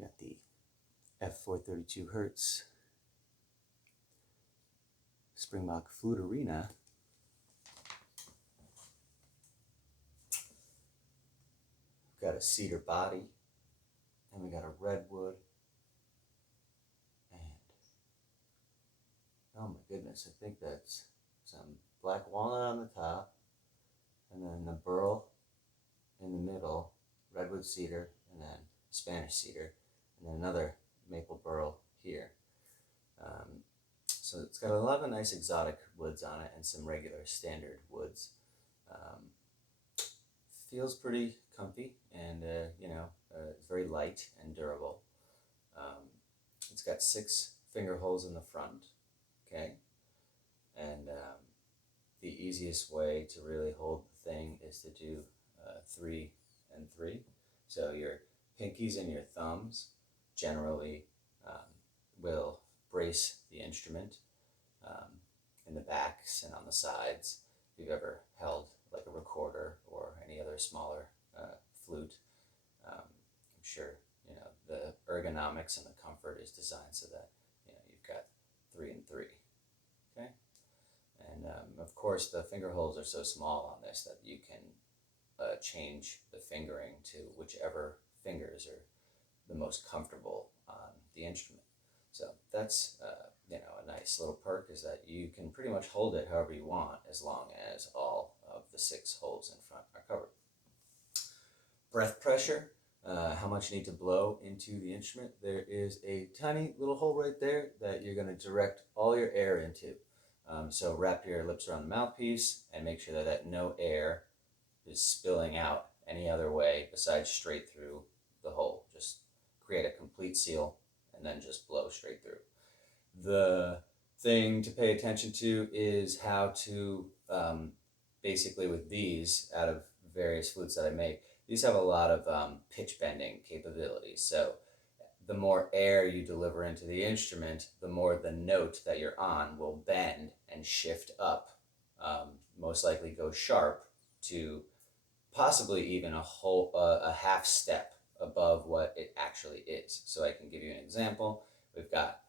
Got the F432 Hertz springbok Flutarina. Got a cedar body, and we got a redwood, and oh my goodness, I think that's some black walnut on the top, and then the burl in the middle, redwood cedar, and then Spanish cedar, and then another maple burl here. So it's got a lot of nice exotic woods on it and some regular standard woods. Feels pretty comfy, and it's very light and durable. It's got 6 finger holes in the front, okay? And the easiest way to really hold the thing is to do 3 and 3. So your pinkies and your thumbs generally will brace the instrument in the backs and on the sides. If you've ever held like a recorder or any other smaller flute, I'm sure the ergonomics and the comfort is designed so that you've got 3 and 3. Okay, and of course the finger holes are so small on this that you can change the fingering to whichever fingers are the most comfortable on the instrument. So that's a nice little perk, is that you can pretty much hold it however you want as long as all of the 6 holes in front are covered. Breath pressure, how much you need to blow into the instrument. There is a tiny little hole right there that you're going to direct all your air into. So wrap your lips around the mouthpiece and make sure that no air is spilling out any other way besides straight through the hole. Just create a complete seal and then just blow straight through. The thing to pay attention to is how to, basically with these, out of various flutes that I make, these have a lot of pitch bending capabilities. So the more air you deliver into the instrument, the more the note that you're on will bend and shift up, most likely go sharp to possibly even a half step above what it actually is. So I can give you an example. We've got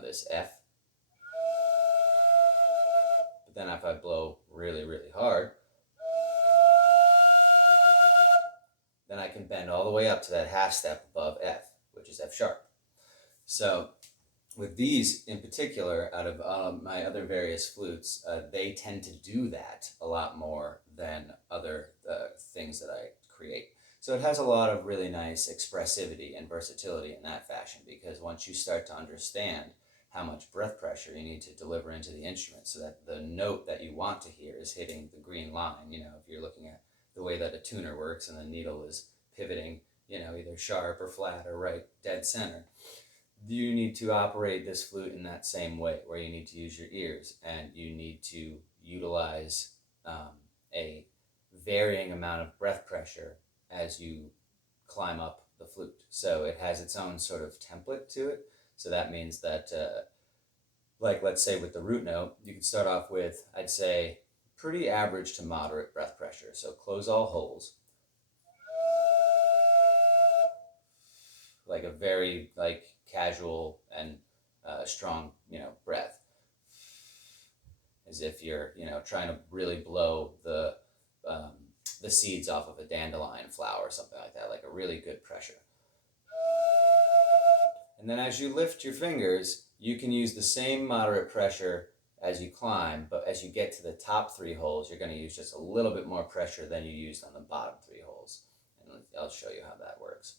this F, but then if I blow really, really hard, then I can bend all the way up to that half step above F, which is F sharp. So with these in particular, out of my other various flutes, they tend to do that a lot more than other things that I create. So it has a lot of really nice expressivity and versatility in that fashion, because once you start to understand how much breath pressure you need to deliver into the instrument so that the note that you want to hear is hitting the green line, if you're looking at the way that a tuner works and the needle is pivoting, either sharp or flat or right dead center, you need to operate this flute in that same way, where you need to use your ears and you need to utilize a varying amount of breath pressure as you climb up the flute. So it has its own sort of template to it. So that means that, let's say with the root note, you can start off with, I'd say, pretty average to moderate breath pressure. So close all holes. Like a very casual and strong, breath. As if you're, trying to really blow the seeds off of a dandelion flower or something like that, like a really good pressure. And then as you lift your fingers, you can use the same moderate pressure as you climb, but as you get to the top 3 holes, you're going to use just a little bit more pressure than you used on the bottom 3 holes. And I'll show you how that works.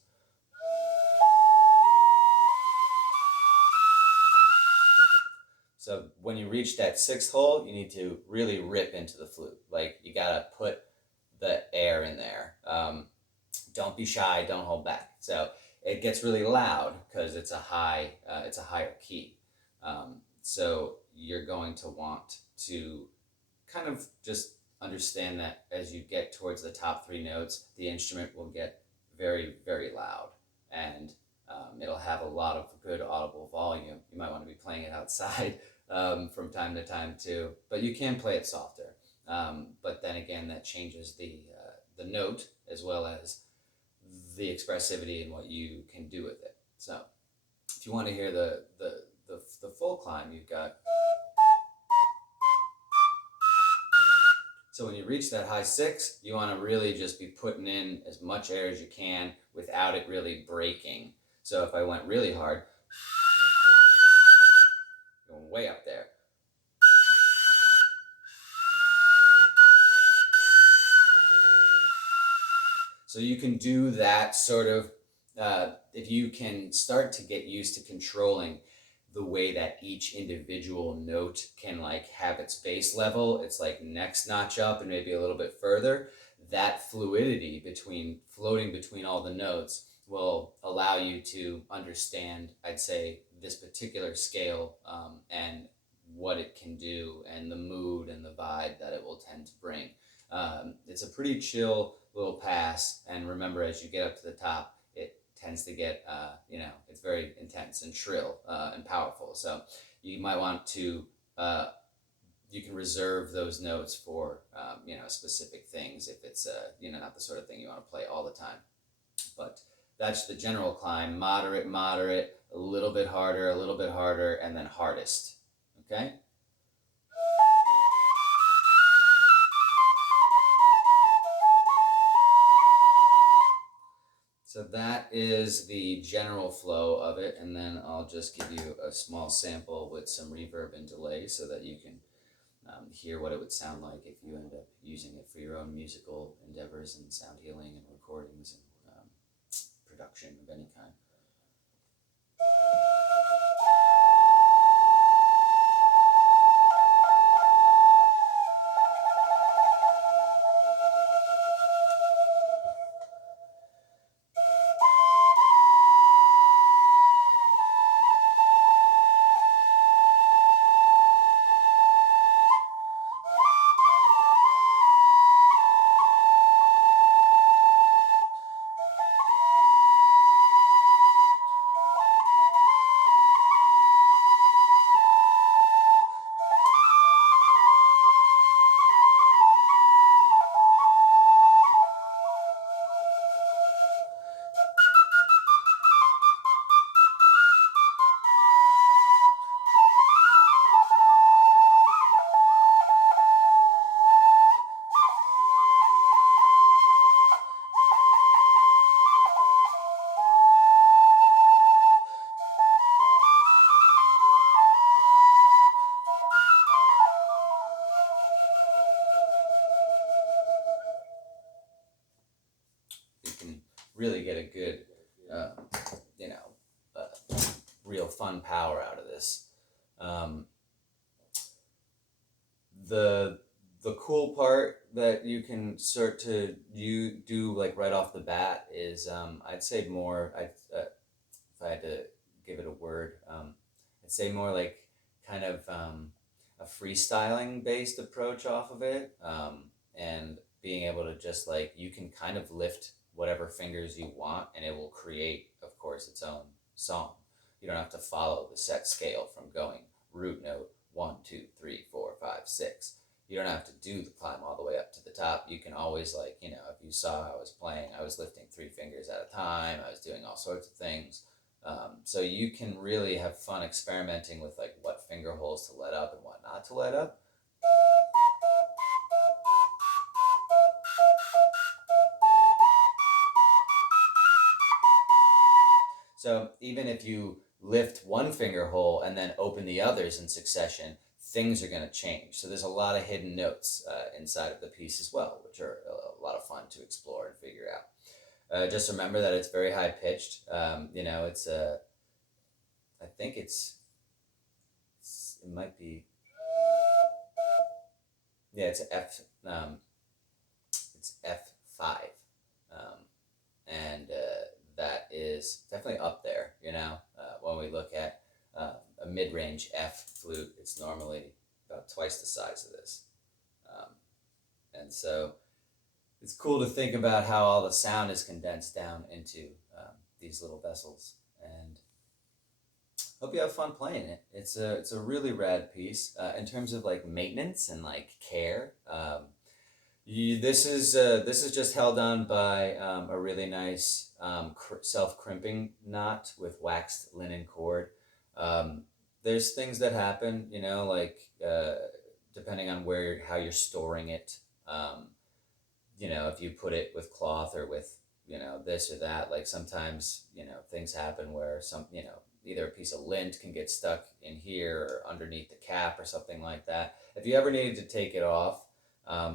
So when you reach that 6th hole, you need to really rip into the flute. Like, you got to put the air in there. Don't be shy, don't hold back. So it gets really loud because it's a higher key. So you're going to want to kind of just understand that as you get towards the top 3 notes, the instrument will get very, very loud, and it'll have a lot of good audible volume. You might want to be playing it outside from time to time too, but you can play it softer. But then again, that changes the note as well as the expressivity and what you can do with it. So if you want to hear the full climb, you've got. So when you reach that high 6, you want to really just be putting in as much air as you can without it really breaking. So if I went really hard, going way up there. So you can do that sort of, if you can start to get used to controlling the way that each individual note can like have its base level, it's like next notch up and maybe a little bit further, that fluidity between floating between all the notes will allow you to understand, I'd say, this particular scale and what it can do and the mood and the vibe that it will tend to bring. It's a pretty chill little pass, and remember, as you get up to the top, it tends to get, it's very intense and shrill and powerful. So you might want to, you can reserve those notes for, specific things if it's, not the sort of thing you want to play all the time. But that's the general climb: moderate, moderate, a little bit harder, and then hardest. Okay? So that is the general flow of it, and then I'll just give you a small sample with some reverb and delay so that you can hear what it would sound like if you end up using it for your own musical endeavors and sound healing and recordings and production of any kind. Really get a good, real fun power out of this. The cool part that you can start to do like right off the bat is I'd say more. If I had to give it a word, I'd say more like kind of a freestyling based approach off of it, and being able to just like you can kind of lift whatever fingers you want, and it will create, of course, its own song. You don't have to follow the set scale from going root note 1, 2, 3, 4, 5, 6. You don't have to do the climb all the way up to the top. You can always, like, if you saw I was playing, I was lifting 3 fingers at a time. I was doing all sorts of things. So you can really have fun experimenting with like what finger holes to let up and what not to let up. So even if you lift one finger hole and then open the others in succession, things are going to change. So there's a lot of hidden notes inside of the piece as well, which are a lot of fun to explore and figure out. Just remember that it's very high pitched. It's I think it might be, yeah, it's F. It's F5, and that is definitely up there. When we look at a mid-range F flute, it's normally about twice the size of this, and so it's cool to think about how all the sound is condensed down into these little vessels. And hope you have fun playing it. It's a really rad piece in terms of like maintenance and like care. This is just held on by a really nice self crimping knot with waxed linen cord. Um, there's things that happen, you know, like depending on how you're storing it. Um, you know, if you put it with cloth or with, you know, this or that, like sometimes, you know, things happen where you know, either a piece of lint can get stuck in here or underneath the cap or something like that. If you ever needed to take it off,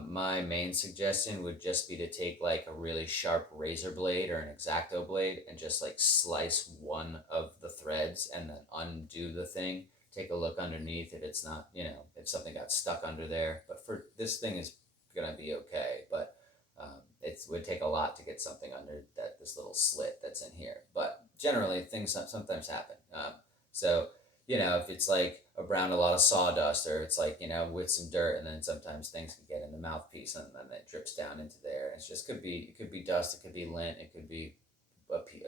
my main suggestion would just be to take like a really sharp razor blade or an X-Acto blade and just like slice one of the threads and then undo the thing. Take a look underneath if it's not, you know, if something got stuck under there. But for this thing is gonna be okay. But it would take a lot to get something under this little slit that's in here. But generally, things sometimes happen. So you know, if it's like around a lot of sawdust, or it's like, you know, with some dirt, and then sometimes things can get in the mouthpiece, and then it drips down into there. It's just it could be dust, it could be lint, it could be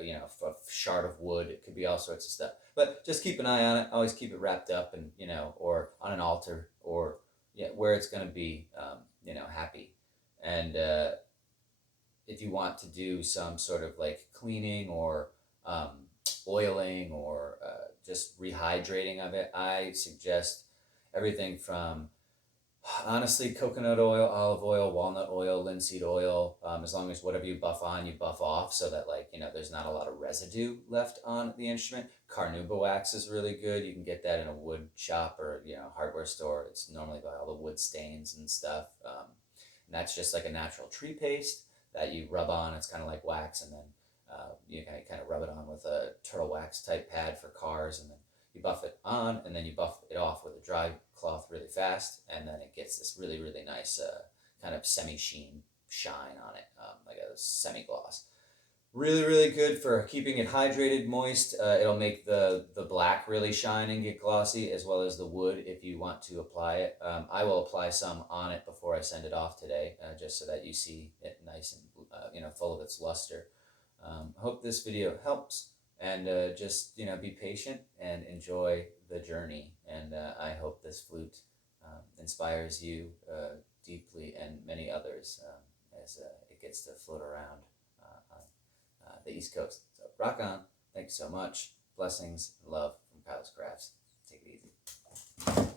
you know, a shard of wood, it could be all sorts of stuff. But just keep an eye on it. Always keep it wrapped up, and you know, or on an altar, or yeah, where it's going to be, you know, happy. And if you want to do some sort of like cleaning or oiling or just rehydrating of it, I suggest everything from honestly coconut oil, olive oil, walnut oil, linseed oil. As long as whatever you buff on, you buff off, so that, like, you know, there's not a lot of residue left on the instrument. Carnauba wax is really good. You can get that in a wood shop or, you know, hardware store. It's normally by all the wood stains and stuff. And that's just like a natural tree paste that you rub on. It's kind of like wax, and then you kind of rub it on with a turtle wax type pad for cars, and then you buff it on, and then you buff it off with a dry cloth really fast, and then it gets this really, really nice kind of semi-sheen shine on it, like a semi-gloss. Really, really good for keeping it hydrated, moist. It'll make the black really shine and get glossy, as well as the wood if you want to apply it. I will apply some on it before I send it off today, just so that you see it nice and you know, full of its luster. Hope this video helps, and just, you know, be patient and enjoy the journey. And I hope this flute inspires you deeply, and many others, as it gets to float around on the East Coast. So rock on. Thanks so much. Blessings and love from Kyle's Crafts. Take it easy.